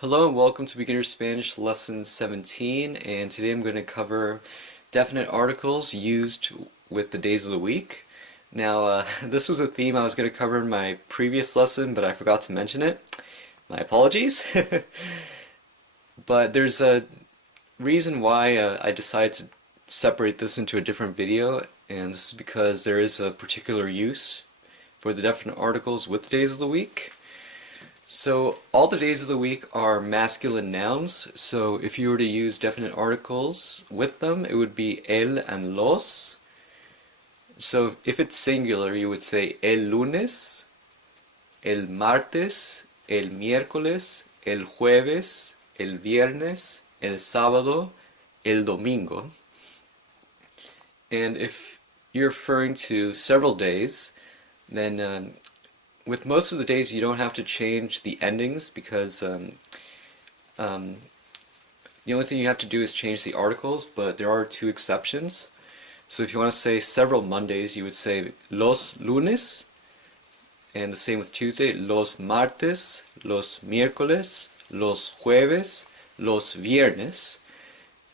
Hello and welcome to Beginner Spanish Lesson 17, and today I'm going to cover definite articles used with the days of the week. Now, this was a theme I was going to cover in my previous lesson, but I forgot to mention it. My apologies. But there's a reason why I decided to separate this into a different video, and this is because there is a particular use for the definite articles with the days of the week. So all the days of the week are masculine nouns, so if you were to use definite articles with them, it would be el and los. So if it's singular, you would say el lunes, el martes, el miércoles, el jueves, el viernes, el sábado, el domingo. And if you're referring to several days, then with most of the days you don't have to change the endings because the only thing you have to do is change the articles, but there are two exceptions. So if you want to say several Mondays, you would say los lunes, and the same with Tuesday, los martes, los miércoles, los jueves, los viernes.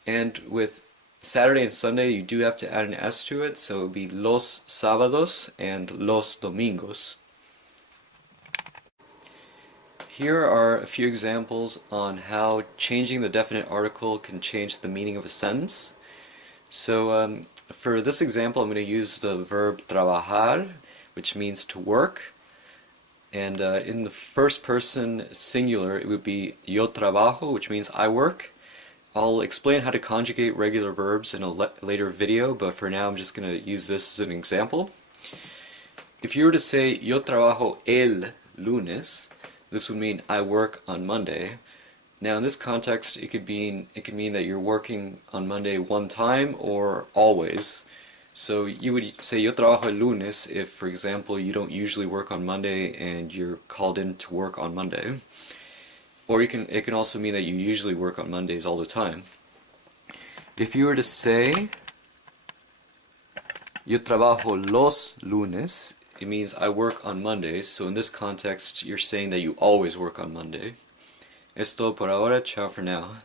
And with Saturday and Sunday you do have to add an S to it, so it would be los sábados and los domingos. Here are a few examples on how changing the definite article can change the meaning of a sentence. So for this example I'm going to use the verb trabajar, which means to work. And in the first person singular it would be yo trabajo, which means I work. I'll explain how to conjugate regular verbs in a later video, but for now I'm just going to use this as an example. If you were to say yo trabajo el lunes, this would mean I work on Monday. Now in this context it could mean that you're working on Monday one time or always. So you would say yo trabajo el lunes if, for example, you don't usually work on Monday and you're called in to work on Monday. Or it can also mean that you usually work on Mondays all the time. If you were to say yo trabajo los lunes, it means I work on Mondays, so in this context you're saying that you always work on Monday. Es todo por ahora, ciao for now.